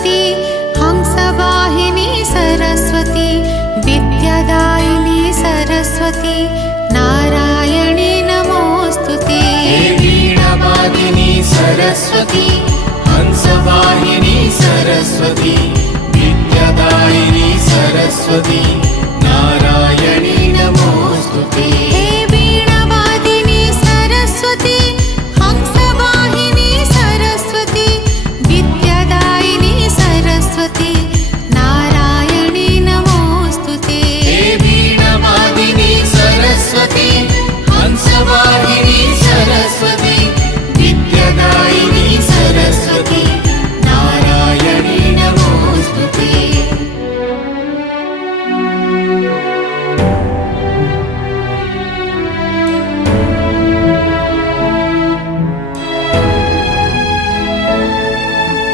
सरस्वती हंसवाहिनी सरस्वती विद्यादायिनी सरस्वती नारायणी नमोस्तुते। वीणावादिनी सरस्वती हंसवाहिनी सरस्वती विद्यादायिनी सरस्वती